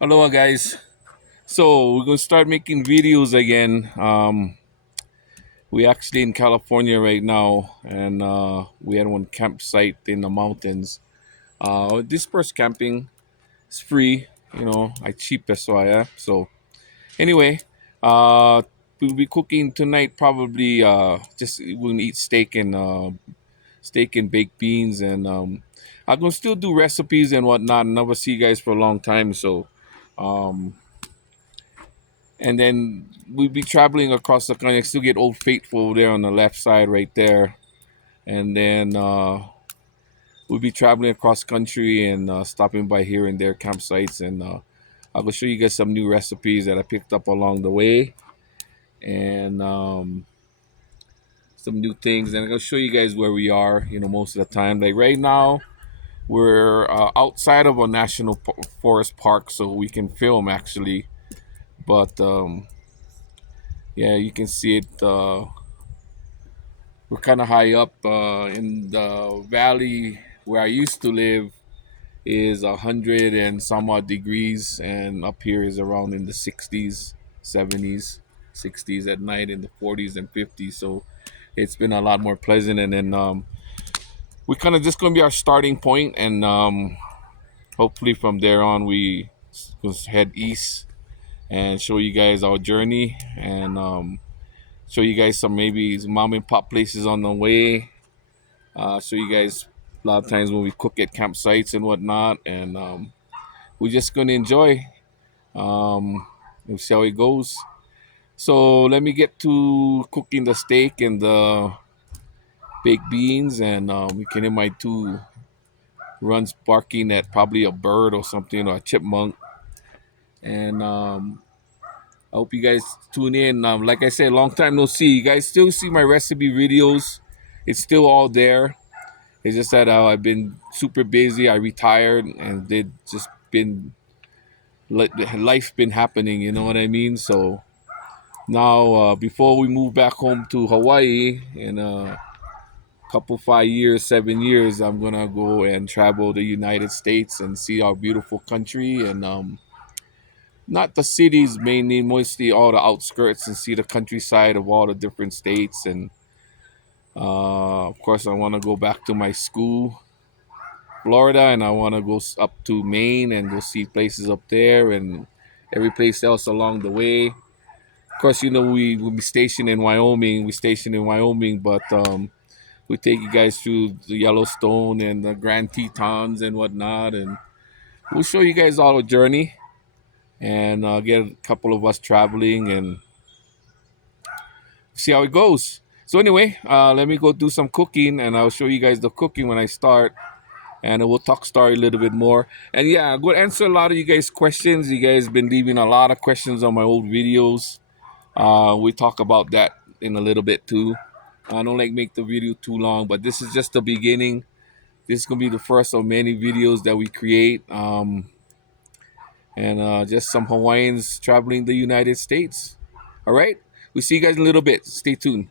Aloha guys. So we're gonna start making videos again. We actually in California right now, and we had one campsite in the mountains. Dispersed camping is free. I cheapest so I have. So anyway, uh, we'll be cooking tonight. Probably just we're gonna eat steak and baked beans, and I'm gonna still do recipes and whatnot. And never see you guys for a long time, so. Um, and then we'll be traveling across the country. I still get Old Faithful there on the left side, right there, and then we'll be traveling across country and stopping by here and there campsites, and I will show you guys some new recipes that I picked up along the way, and some new things. And I'll show you guys where we are. Most of the time, like right now, we're outside of a forest park, so we can film actually, but yeah, you can see it. We're kind of high up in the valley where I used to live is 100 and some odd degrees, and up here is around in the 60s, 70s, 60s at night, in the 40s and 50s. So it's been a lot more pleasant, and then we kind of just gonna be our starting point, and hopefully from there on we head east and show you guys our journey, and show you guys some maybe mom and pop places on the way. So you guys, a lot of times when we cook at campsites and whatnot, and we're just gonna enjoy. We'll see how it goes. So let me get to cooking the steak and the baked beans, and you can hear my two runs barking at probably a bird or something, or a chipmunk. And I hope you guys tune in. Like I said, long time no see. You guys still see my recipe videos. It's still all there. It's just that I've been super busy. I retired, and did just been life been happening. You know what I mean? So now, before we move back home to Hawaii in a couple 5 years, 7 years, I'm gonna go and travel the United States and see our beautiful country, and not the cities mainly, mostly all the outskirts, and see the countryside of all the different states. And of course, I want to go back to my school, Florida, and I want to go up to Maine and go see places up there and every place else along the way. Of course, we will be stationed in Wyoming. We stationed in Wyoming, but we take you guys through the Yellowstone and the Grand Tetons and whatnot, and we'll show you guys all the journey, and get a couple of us traveling and see how it goes. So anyway, let me go do some cooking, and I'll show you guys the cooking when I start, and we'll talk story a little bit more. And yeah, I'm going to answer a lot of you guys' questions. You guys been leaving a lot of questions on my old videos. We talk about that in a little bit too. I don't like make the video too long, but this is just the beginning. This is gonna be the first of many videos that we create, and just some Hawaiians traveling the United States. All right, we see you guys in a little bit. Stay tuned.